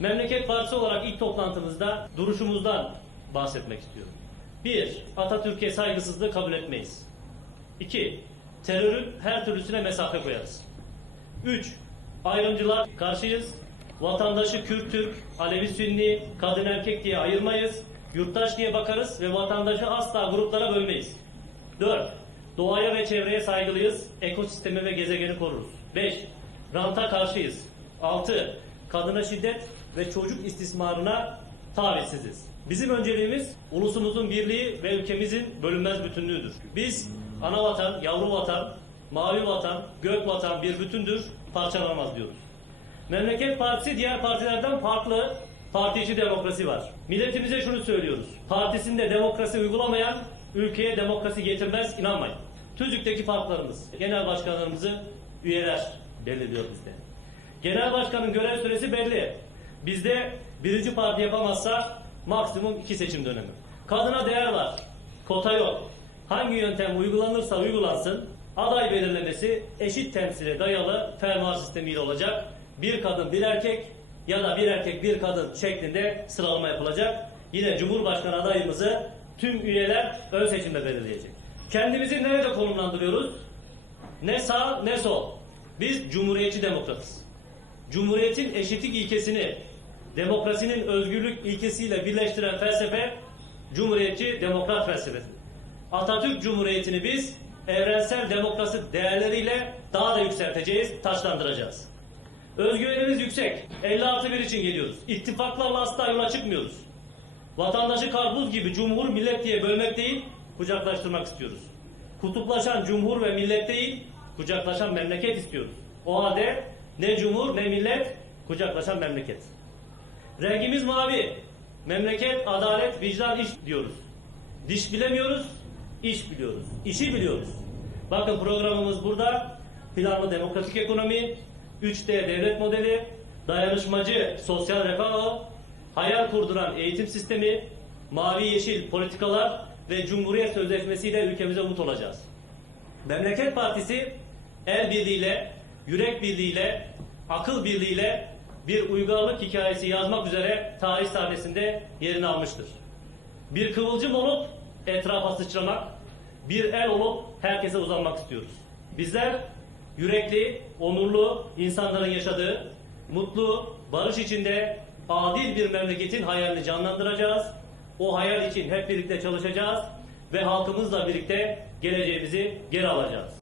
Memleket Partisi olarak ilk toplantımızda duruşumuzdan bahsetmek istiyorum. 1. Atatürk'e saygısızlığı kabul etmeyiz. 2. Terörün her türlüsüne mesafe koyarız. 3. Ayrımcılar karşıyız. Vatandaşı Kürt, Türk, Alevi, Sünni, kadın erkek diye ayırmayız. Yurttaş diye bakarız ve vatandaşı asla gruplara bölmeyiz. 4. Doğaya ve çevreye saygılıyız. Ekosistemi ve gezegeni koruruz. 5. Ranta karşıyız. 6. Kadına şiddet ve çocuk istismarına tavizsiziz. Bizim önceliğimiz ulusumuzun birliği ve ülkemizin bölünmez bütünlüğüdür. Biz ana vatan, yavru vatan, mavi vatan, gök vatan bir bütündür, parçalanamaz diyoruz. Memleket Partisi diğer partilerden farklı parti içi demokrasi var. Milletimize şunu söylüyoruz. Partisinde demokrasi uygulamayan ülkeye demokrasi getirmez inanmayın. Tüzük'teki farklarımız. Genel başkanlarımızı üyeler belirliyor bizde. Genel başkanın görev süresi belli. Bizde birinci parti yapamazsa maksimum iki seçim dönemi. Kadına değer var. Kota yok. Hangi yöntem uygulanırsa uygulansın aday belirlemesi eşit temsile dayalı fermuar sistemiyle olacak. Bir kadın bir erkek ya da bir erkek bir kadın şeklinde sıralama yapılacak. Yine Cumhurbaşkanı adayımızı tüm üyeler ön seçimde belirleyecek. Kendimizi nerede konumlandırıyoruz? Ne sağ ne sol. Biz cumhuriyetçi demokratız. Cumhuriyetin eşitlik ilkesini demokrasinin özgürlük ilkesiyle birleştiren felsefe cumhuriyetçi demokrat felsefesi. Atatürk Cumhuriyeti'ni biz evrensel demokrasi değerleriyle daha da yükselteceğiz, taşlandıracağız. Özgüvenimiz yüksek. 56 bir için geliyoruz. İttifaklarla asla yola çıkmıyoruz. Vatandaşı karpuz gibi cumhur millet diye bölmek değil, kucaklaştırmak istiyoruz. Kutuplaşan cumhur ve millet değil, kucaklaşan memleket istiyoruz. O halde ne cumhur ne millet, kucaklaşan memleket. Rengimiz mavi. Memleket, adalet, vicdan, iş diyoruz. Diş bilemiyoruz, iş biliyoruz. İşi biliyoruz. Bakın programımız burada. Planlı demokratik ekonomi, 3D devlet modeli, dayanışmacı sosyal refah hayal kurduran eğitim sistemi, mavi yeşil politikalar ve Cumhuriyet Sözleşmesi'yle ülkemize umut olacağız. Memleket Partisi el birliğiyle, yürek birliğiyle, akıl birliğiyle bir uygarlık hikayesi yazmak üzere tarih sahnesinde yerini almıştır. Bir kıvılcım olup etrafa sıçramak, bir el olup herkese uzanmak istiyoruz. Bizler yürekli, onurlu insanların yaşadığı, mutlu, barış içinde adil bir memleketin hayalini canlandıracağız. O hayal için hep birlikte çalışacağız ve halkımızla birlikte geleceğimizi geri alacağız.